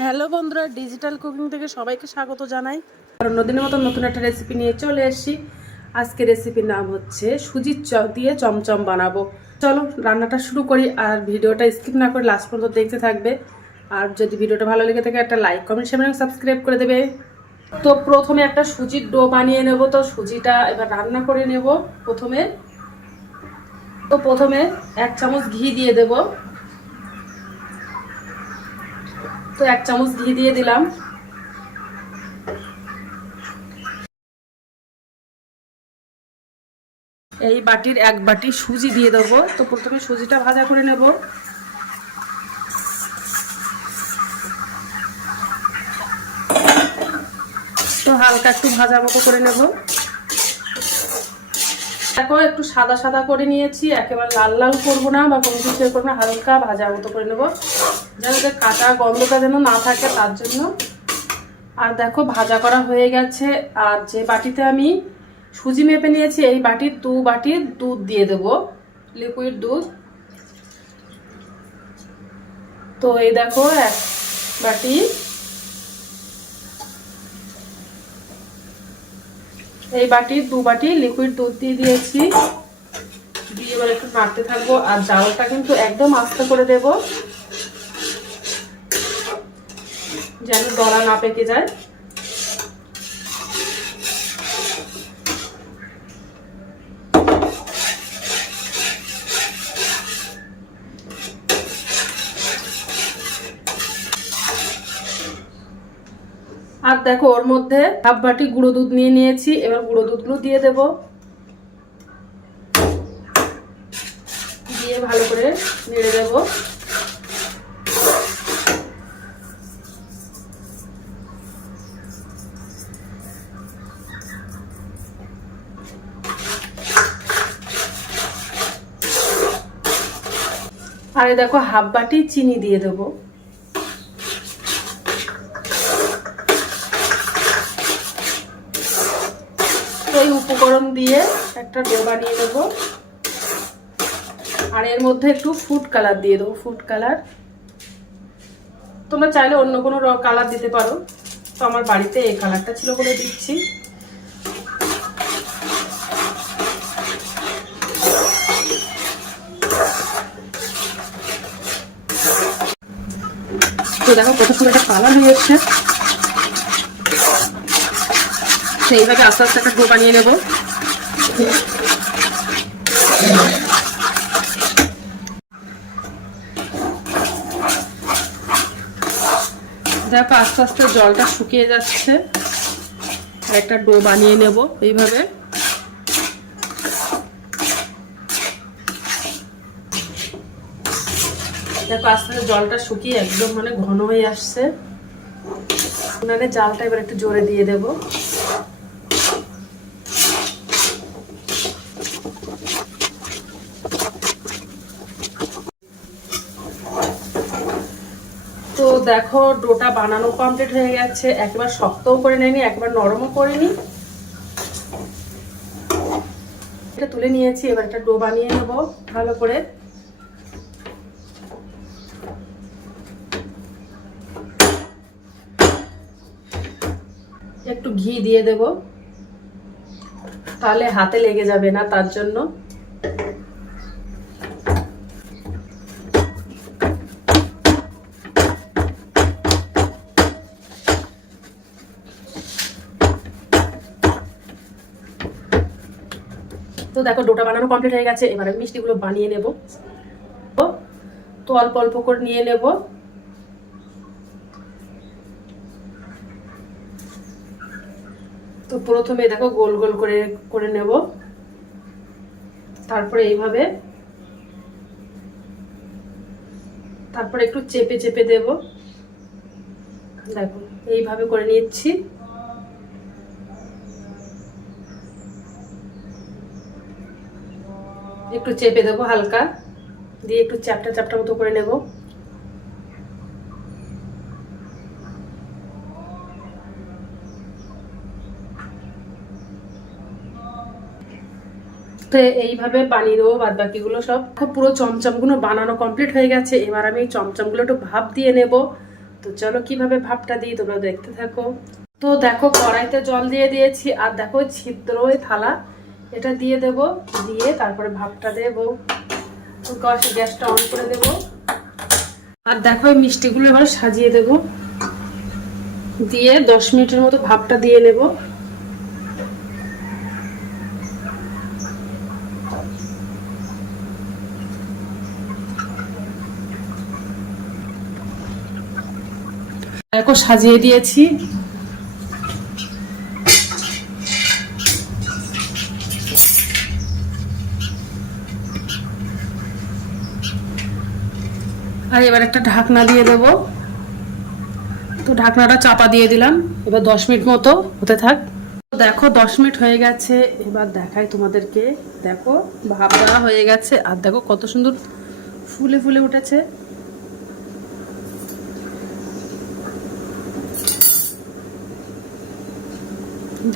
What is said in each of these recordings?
Hello বন্ধুরা, digital cooking থেকে সবাইকে স্বাগত জানাই। আর অন্যদিনের মতো নতুন একটা রেসিপি নিয়ে চলে এসেছি। আজকে রেসিপির নাম হচ্ছে সুজির দিয়ে চমচম বানাবো। চলো রান্নাটা শুরু করি, আর ভিডিওটা স্কিপ না করে লাস্ট পর্যন্ত দেখতে থাকবে। আর যদি ভিডিওটা ভালো লেগে থাকে একটা লাইক কমেন্ট শেয়ার সাবস্ক্রাইব করে দেবে। তো প্রথমে একটা সুজির ডো বানিয়ে নেব। তো সুজিটা এবার রান্না করে নেব। প্রথমে 1 চামচ ঘি দিয়ে দেব। তো 1 চামচ ঘি দিয়ে দিলাম। এই বাটির 1 বাটি সুজি দিয়ে দেবো। তো প্রথমে সুজিটা ভাজা করে নেব। তো হালকা একটু ভাজা মতো করে নেব। দেখো একটু সাদা সাদা করে নিয়েছি, একেবারে লাল লাল করবো না বা কোনো কিছু করবো না, হালকা ভাজা মতো করে নেব, যেন কাঁচা গন্ধটা যেন না থাকে তার জন্য। আর দেখো ভাজা করা হয়ে গেছে। আর যে বাটিতে আমি সুজি মেপে নিয়েছি এই বাটির 2 বাটির দুধ দিয়ে দেব, লিকুইড দুধ। তো এই দেখো 1 বাটি, এই বাটির 2 বাটি লিকুইড দুধ দিয়ে দিয়েছি। দিয়ে এবার একটু নাড়তে থাকবো। আর জালটা কিন্তু একদম আস্তে করে দেব, যেন দলা না পেকে যায়। আর দেখো ওর মধ্যে 1/2 বাটি গুঁড়ো দুধ নিয়ে নিয়েছি। এবার গুঁড়ো দুধগুলো দিয়ে দেব, দিয়ে ভালো করে নেড়ে দেব। আর দেখো 1/2 বাটি চিনি দিয়ে দেব। এই উপকরণ দিয়ে একটা ডো বানিয়ে নেব। আর এর মধ্যে একটু ফুড কালার দিয়ে দেবো, ফুড কালার। তোমরা চাইলে অন্য কোনো কালার দিতে পারো, তো আমার বাড়িতে এই কালারটা ছিল বলে দিচ্ছি। তো দেখো কত সুন্দর একটা কালার হয়ে যাচ্ছে। সেইভাবে আস্তে আস্তে একটা ডো বানিয়ে নেব। দেখো আস্তে আস্তে জলটা শুকিয়ে যাচ্ছে। আর একটা ডো বানিয়ে নেব এইভাবে। দেখো আস্তে আস্তে জলটা শুকিয়ে একদম মানে ঘন হয়ে আসছে। উনানে জালটা এবার একটু জোরে দিয়ে দেব। তো দেখো ডোটা বানানো কমপ্লিট হয়ে গেছে। একেবারে শক্তও করে নেয়নি, একেবারে নরমও করিনি। এটা তুলে নিয়েছি। এবার একটা ডো বানিয়ে নেব ভালো করে। একটু ঘি দিয়ে দেব, তাহলে হাতে লেগে যাবে না, তার জন্য। তো দেখো ডোটা বানানো কমপ্লিট হয়ে গেছে। এবার আমি মিষ্টিগুলো বানিয়ে নেব। তো অল্প অল্প করে নিয়ে নেব। তো প্রথমে দেখো গোল গোল করে করে নেব, তারপরে এইভাবে, তারপরে একটু চেপে চেপে দেব। দেখো এইভাবে করে নিচ্ছি। একটু চেপে দেবো হালকা, দিয়ে একটু চ্যাপটা চ্যাপটা মতো করে নেব। তো এইভাবে বানিয়ে দেবো বাদ বাকিগুলো সব। পুরো চমচমগুলো বানানো কমপ্লিট হয়ে গেছে। এবার আমি এই চমচমগুলো একটু ভাপ দিয়ে নেব। তো তো চলো কিভাবে ভাপটা দিই তোমরা দেখতে থাকো। তো দেখো কড়াইতে জল দিয়ে দিয়েছি, আর দেখো ছিদ্র ওই থালা, এটা দিয়ে দেব, দিয়ে তারপরে ভাপটা দেব। তো গ্যাসটা অন করে দেব, আর দেখো এই মিষ্টিগুলো এবার সাজিয়ে দেব, দিয়ে 10 মিনিটের মতো ভাপটা দিয়ে নেব। দেখো সাজিয়ে দিয়েছি। আর এবার একটা ঢাকনা দিয়ে দেব। তো ঢাকনাটা চাপা দিয়ে দিলাম, এবার 10 মিনিট মতো হতে থাক। দেখো 10 মিনিট হয়ে গেছে, এবার দেখাই তোমাদেরকে। দেখো ভাপ দেওয়া হয়ে গেছে, আর দেখো কত সুন্দর ফুলে ফুলে উঠেছে।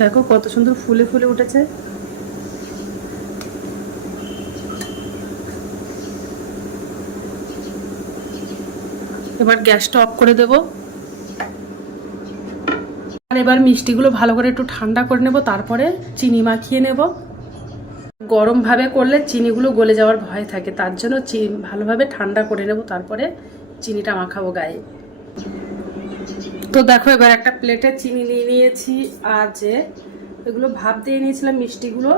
দেখো কত সুন্দর ফুলে ফুলে উঠেছে। এবার গ্যাসটা অফ করে দেব, আর এবার মিষ্টিগুলো ভালো করে একটু ঠান্ডা করে নেব, তারপরে চিনি মাখিয়ে নেব। গরম ভাবে করলে চিনিগুলো গলে যাওয়ার ভয় থাকে, তার জন্য ভালোভাবে ঠান্ডা করে নেব, তারপরে চিনিটা মাখাবো গায়ে। তো দেখো এবার একটা প্লেটে চিনি নিয়ে নিয়েছি, আর যে এগুলো ভাপ দিয়ে নিয়েছিলাম মিষ্টিগুলো,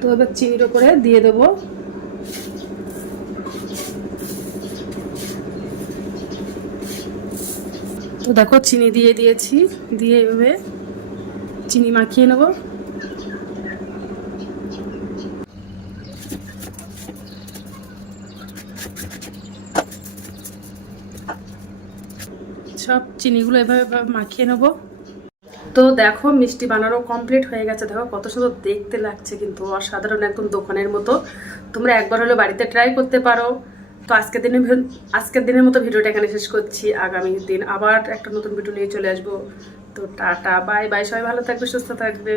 তো এবার চিনির উপরে দিয়ে দেব। তো দেখো চিনি দিয়ে দিয়েছি, দিয়ে এভাবে চিনি মাখিয়ে নেব। সব চিনিগুলো এভাবে মাখিয়ে নেব। তো দেখো মিষ্টি বানানো কমপ্লিট হয়ে গেছে। দেখো কত সুন্দর দেখতে লাগছে, কিন্তু অসাধারণ, একদম দোকানের মতো। তোমরা একবার হলে বাড়িতে ট্রাই করতে পারো। তো আজকের দিনের মতো ভিডিওটা এখানে শেষ করছি। আগামী দিন আবার একটা নতুন ভিডিও নিয়ে চলে আসবো। তো টাটা, বাই বাই, সবাই ভালো থাকবে, সুস্থ থাকবে।